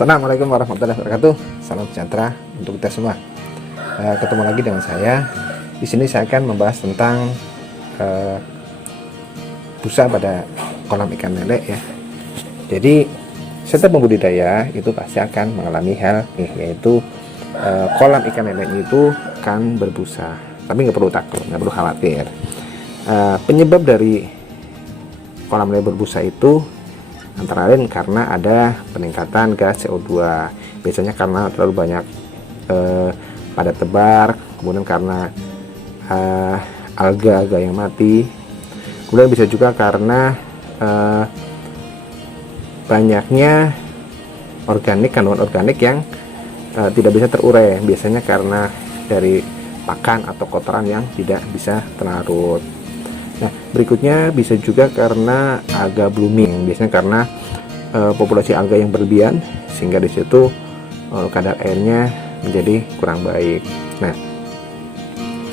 Assalamualaikum warahmatullahi wabarakatuh. Salam sejahtera untuk kita semua. Ketemu lagi dengan saya. Di sini saya akan membahas tentang busa pada kolam ikan lele ya. Jadi setiap pembudidaya itu pasti akan mengalami hal yaitu kolam ikan lele itu akan berbusa. Tapi nggak perlu takut, nggak perlu khawatir. Penyebab dari kolam lele berbusa itu antara lain karena ada peningkatan gas CO2, biasanya karena terlalu banyak padat tebar, kemudian karena alga-alga yang mati, kemudian bisa juga karena banyaknya kandungan organik yang tidak bisa terurai, biasanya karena dari pakan atau kotoran yang tidak bisa terlarut. Nah, berikutnya bisa juga karena alga blooming, biasanya karena populasi alga yang berlebihan sehingga di situ kadar airnya menjadi kurang baik. Nah,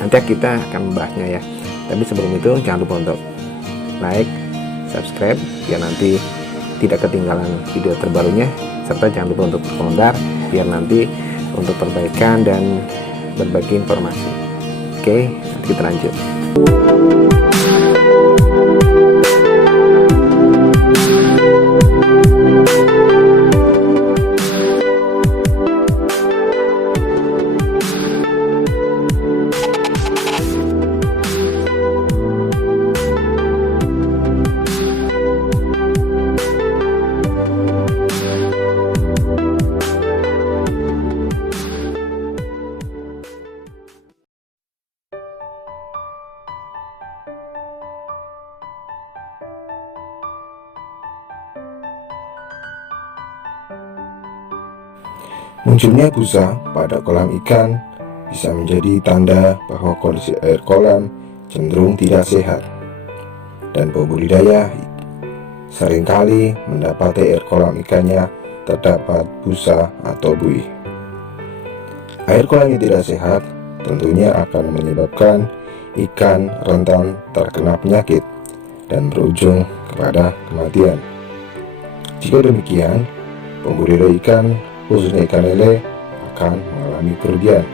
nanti kita akan membahasnya ya. Tapi sebelum itu jangan lupa untuk like, subscribe biar nanti tidak ketinggalan video terbarunya, serta jangan lupa untuk berkomentar biar nanti untuk perbaikan dan berbagi informasi. Oke, nanti kita lanjut. Munculnya busa pada kolam ikan bisa menjadi tanda bahwa kondisi air kolam cenderung tidak sehat, dan pembudidaya seringkali mendapati air kolam ikannya terdapat busa atau buih. Air kolam yang tidak sehat tentunya akan menyebabkan ikan rentan terkena penyakit dan berujung kepada kematian. Jika demikian, pembudidaya ikan khususnya ikan lele akan mengalami kerugian.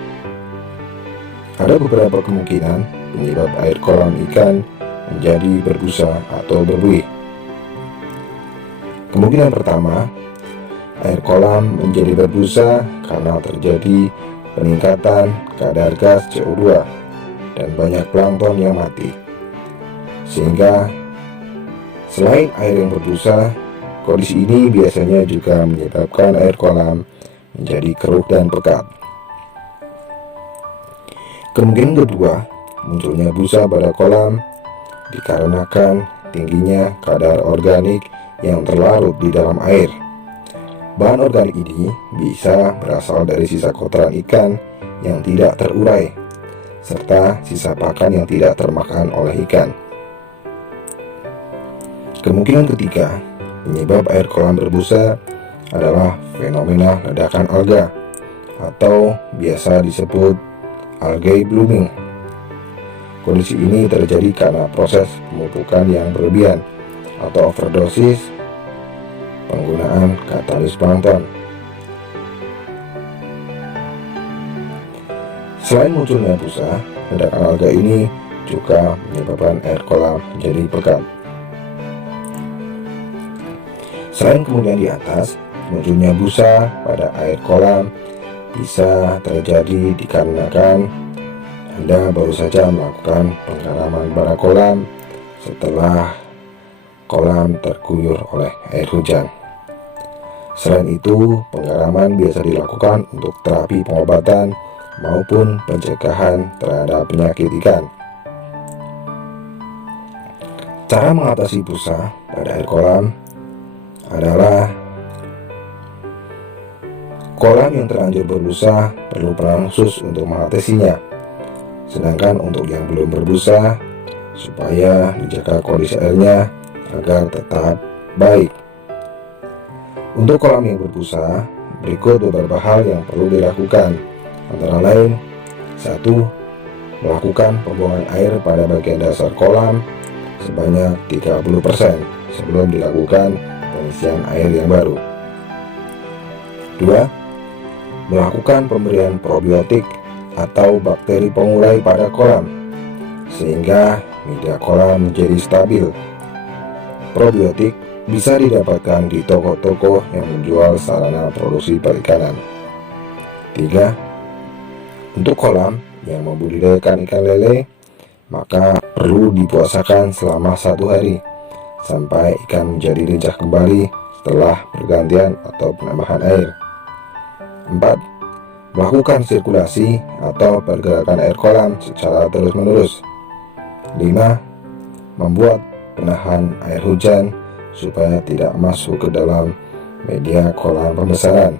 Ada beberapa kemungkinan penyebab air kolam ikan menjadi berbusa atau berbuih. Kemungkinan pertama, air kolam menjadi berbusa karena terjadi peningkatan kadar gas CO2 dan banyak plankton yang mati. Sehingga selain air yang berbusa, kondisi ini biasanya juga menyebabkan air kolam menjadi keruh dan pekat. Kemungkinan kedua, munculnya busa pada kolam dikarenakan tingginya kadar organik yang terlarut di dalam air. Bahan organik ini bisa berasal dari sisa kotoran ikan yang tidak terurai, serta sisa pakan yang tidak termakan oleh ikan. Kemungkinan ketiga, penyebab air kolam berbusa adalah fenomena ledakan alga atau biasa disebut algae blooming. Kondisi ini terjadi karena proses pemupukan yang berlebihan atau overdosis penggunaan katalis plankton. Selain munculnya busa, ledakan alga ini juga menyebabkan air kolam menjadi pekat. Selain kemudian di atas, munculnya busa pada air kolam bisa terjadi dikarenakan Anda baru saja melakukan penggaraman pada kolam setelah kolam terguyur oleh air hujan. Selain itu, penggaraman biasa dilakukan untuk terapi pengobatan maupun pencegahan terhadap penyakit ikan. Cara mengatasi busa pada air kolam adalah kolam yang terlanjur berbusa perlu peran khusus untuk mengatasinya, sedangkan untuk yang belum berbusa supaya dijaga kondisi airnya agar tetap baik. Untuk kolam yang berbusa, berikut beberapa hal yang perlu dilakukan, antara lain 1. Melakukan pembuangan air pada bagian dasar kolam sebanyak 30% sebelum dilakukan pengisian air yang baru. 2. Melakukan pemberian probiotik atau bakteri pengurai pada kolam sehingga media kolam menjadi stabil. Probiotik bisa didapatkan di toko-toko yang menjual sarana produksi perikanan. 3. Untuk kolam yang membudidayakan ikan lele, maka perlu dipuasakan selama 1 hari sampai ikan menjadi lincah kembali setelah pergantian atau penambahan air. 4. Melakukan sirkulasi atau pergerakan air kolam secara terus-menerus. 5. Membuat penahan air hujan supaya tidak masuk ke dalam media kolam pembesaran.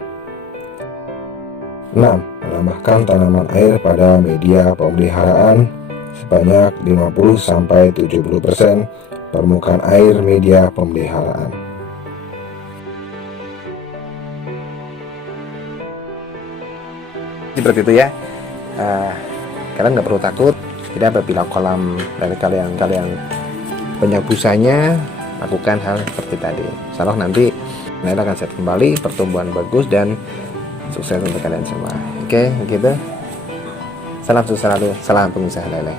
6. Menambahkan tanaman air pada media pemeliharaan sebanyak 50-70% permukaan air media pemeliharaan. Seperti itu ya. Kalian nggak perlu takut. Tidak apabila kolam dari kalian banyak busanya, lakukan hal seperti tadi. Insyaallah nanti kalian akan sehat kembali, pertumbuhan bagus dan sukses untuk kalian semua. Oke, gitu. Salam sukses selalu, salam pengusaha lele.